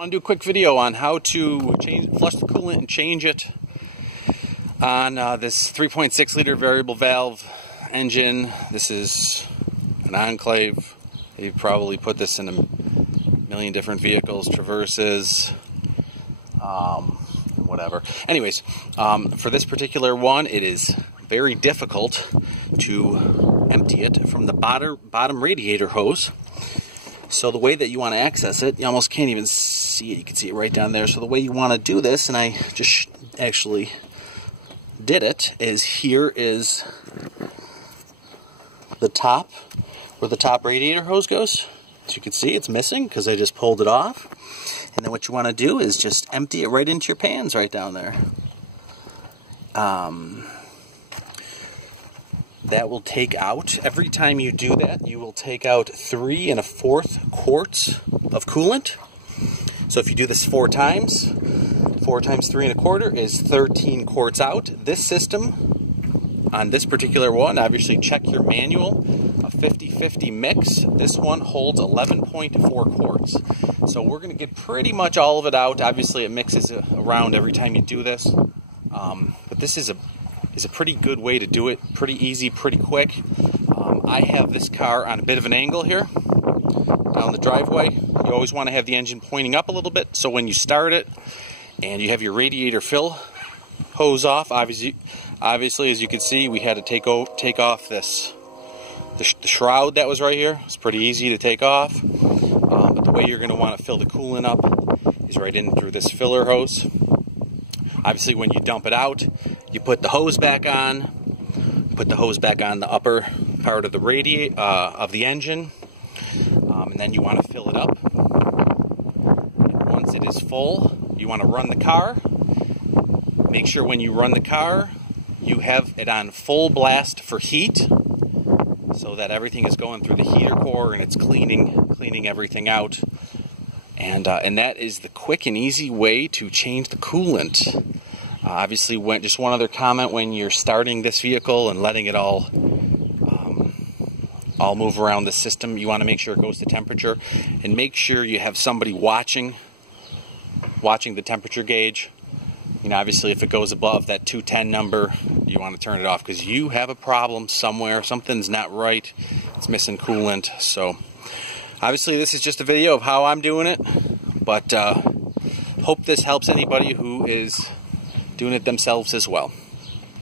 I want to do a quick video on how to flush the coolant and change it on this 3.6 liter variable valve engine. This is an Enclave. You've probably put this in a million different vehicles, Traverses, whatever. Anyways, for this particular one, it is very difficult to empty it from the bottom radiator hose. So the way that you want to access it, you almost can't even see it. You can see it right down there. So the way you want to do this, and I just actually did it, is here is the top, where the top radiator hose goes. As you can see, it's missing because I just pulled it off. And then what you want to do is just empty it right into your pans right down there. That will take out, every time you do that, you will take out 3 1/4 quarts of coolant. So if you do this 4 times, 4 times 3 1/4 is 13 quarts out. This system, on this particular one, obviously check your manual, a 50-50 mix. This one holds 11.4 quarts. So we're going to get pretty much all of it out. Obviously it mixes around every time you do this. But this is a pretty good way to do it. Pretty easy, pretty quick. I have this car on a bit of an angle here down the driveway. You always want to have the engine pointing up a little bit, so when you start it and you have your radiator fill hose off, obviously as you can see, we had to take off the shroud that was right here. It's pretty easy to take off, but the way you're going to want to fill the coolant up is right in through this filler hose. Obviously when you dump it out, you put the hose back on. Put the hose back on the upper part of the of the engine, and then you want to fill it up. And once it is full, you want to run the car. Make sure when you run the car, you have it on full blast for heat, so that everything is going through the heater core and it's cleaning everything out. And that is the quick and easy way to change the coolant. Obviously, just one other comment: when you're starting this vehicle and letting it all move around the system, you want to make sure it goes to temperature, and make sure you have somebody watching the temperature gauge. You know, obviously, if it goes above that 210 number, you want to turn it off because you have a problem somewhere. Something's not right. It's missing coolant. So, obviously, this is just a video of how I'm doing it, but hope this helps anybody who is doing it themselves as well.